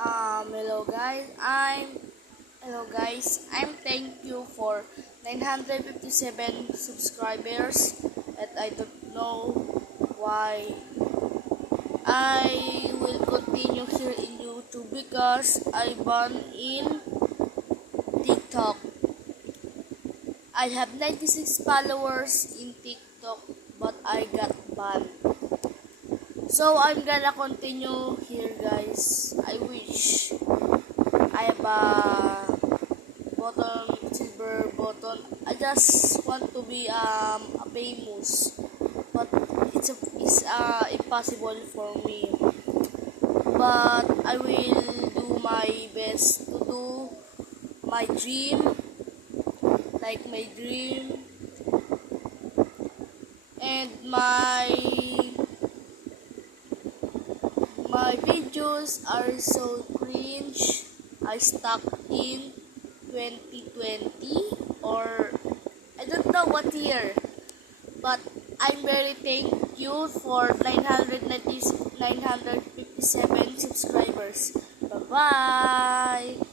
Hello guys. I'm thank you for 957 subscribers, and I don't know why I will continue here in YouTube because I banned in TikTok. I have 96 followers in TikTok, but I got banned. So I'm gonna continue here, guys. I wish I have a silver button. I just want to be a famous, but it's impossible for me. But I will do my best to do my dream, like my dream, and my videos are so cringe. I stuck in 2020 or I don't know what year. But I'm very thank you for 957 subscribers. Bye-bye!